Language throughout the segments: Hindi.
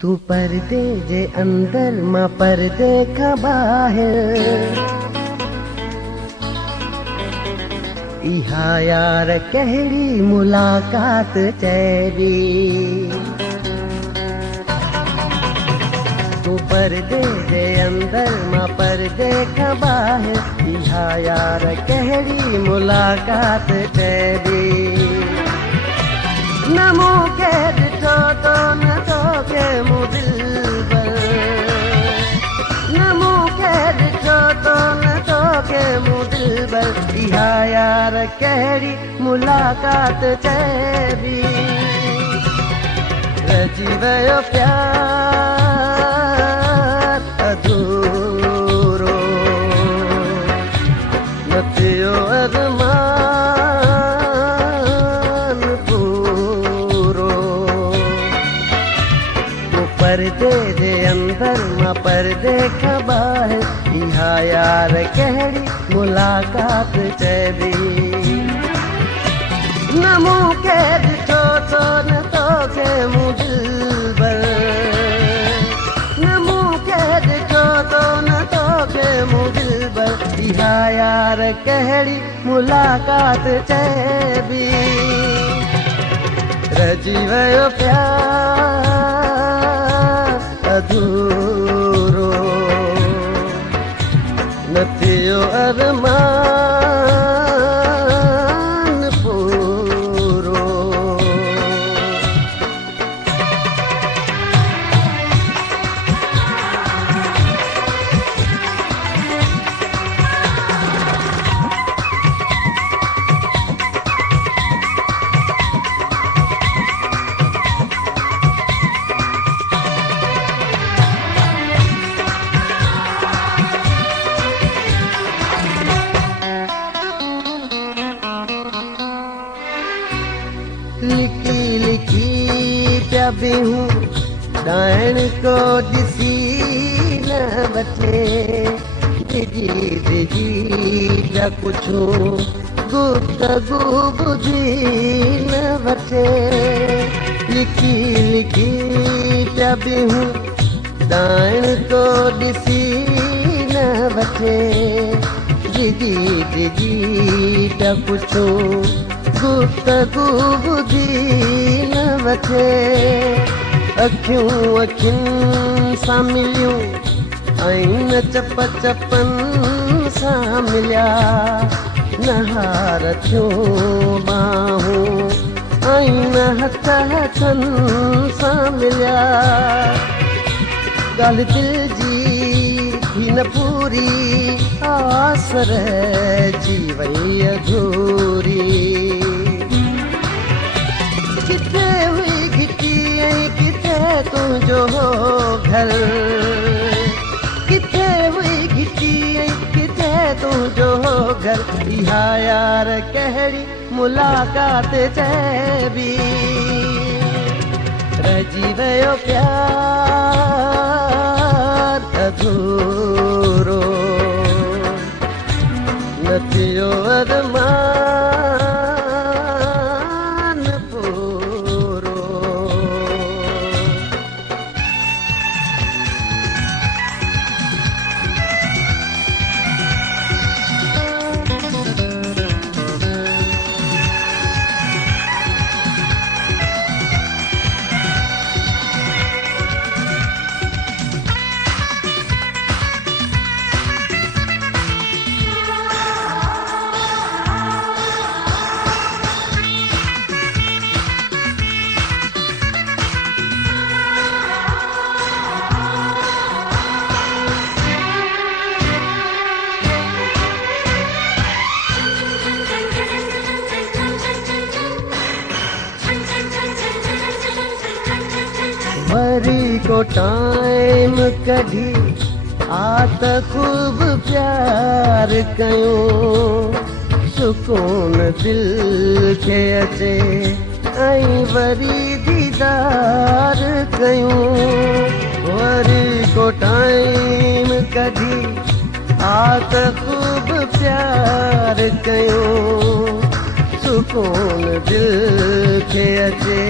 तू पर्दे जे अंदर मां पर्दे खां ॿाहिर इहा यार कहिड़ी मुलाक़ात चइबी। तू पर्दे जे अंदर मां पर्दे खां ॿाहिर इहा यार कहिड़ी मुलाक़ात चइबी। न मूंखे ॾिठो तो न तोखे मूं दिलबर, न मूंखे ॾिठो तो न तोखे मूं दिलबर इहा यार कहिड़ी मुलाक़ात चइबी। रची वियो प्यार अधूरो न थियो अरमान पर्दे जे अंदर मां पर्दे खां ॿाहिर इहा यार कहिड़ी मुलाक़ात चइबी। न मूंखे ॾिठो तो न तोखे मूं दिलबर, न मूंखे ॾिठो तो न तोखे मूं दिलबर इहा यार कहिड़ी मुलाक़ात चइबी। रची वियो प्यार अधूरो न थियो अरमान पूरो। लिखी लिखी पिया बीहूं ॾाइण को ॾिसी न वठे, डिॼी डिॼी पिया पुछूं गुफ़्तगू ॿुधी न वठे। लिखी लिखी पिया बीहूं ॾाइण को ॾिसी न वठे, डिॼी डिॼी पिया पुछूं गुफ़्तगू ॿुधी न वठे। अखियूं अखियुनि सां मिलियूं ऐं न चप चपनि सां मिलिया, न हार थियूं ॿाहूं ऐं न हथ हथनि सां मिलिया। ॻाल्हि दिलि जी थी न पूरी आस रहिजी वई अधूरी। किथे हुई घिटी ऐं किथे तुंहिंजो घर, किथे हुई घिटी ऐं किथे तुंहिंजो घर इहा यार कहिड़ी मुलाक़ात चइबी। रहिजी वियो प्यार अधूरो न थियो अरमान पूरो। वरी को टाइम कढी आत ख़ूब प्यार कयूं, सुकून दिल खे अचे ऐं वरी दीदार कयूं। वरी को टाइम कढी आत ख़ूब प्यार कयूं, सुकून दिल खे अचे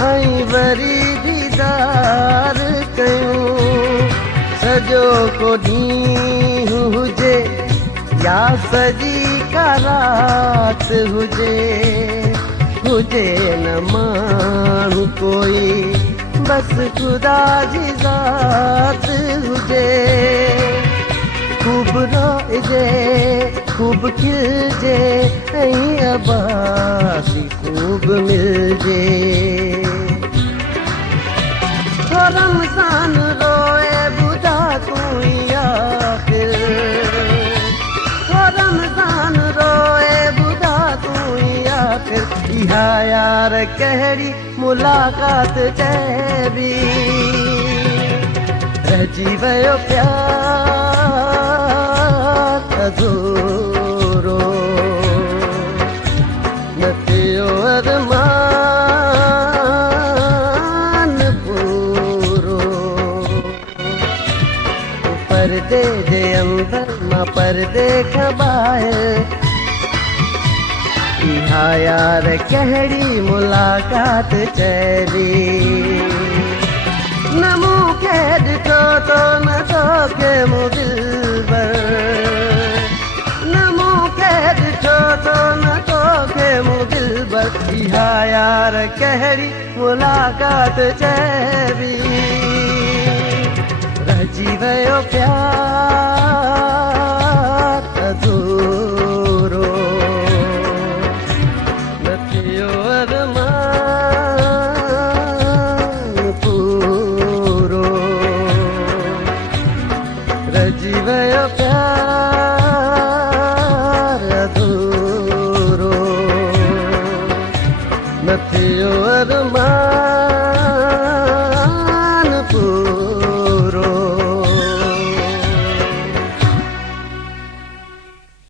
ऐं वरी दीदार जो को ॾींहुं हुजे या सॼी का रात हुजे न माण्हू कोई बस ख़ुदा जी ज़ात हुजे। खूब रोइजे खूब खिलजे ऐं अबासी खूब मिलजे। हो रमज़ान रोए ॿुधा तूं ई आख़िर, हो रमज़ान रोए ॿुधा तूं ई आख़िर। इहा यार कहिड़ी मुलाक़ात चइबी, रहिजी वियो प्यार अधूरो, न थियो अरमान पूरो। पर्दे जे अंदर मां पर्दे खां ॿाहिरि, इहा यार कहिड़ी मुलाक़ात चइबी। न मूंखे ॾिठो तो न तोखे मूं दिलबर, न मूंखे ॾिठो तो न तोखे मूं दिलबर। इहा यार कहिड़ी मुलाक़ात चइबी, रहिजी वियो प्यार अधूरो।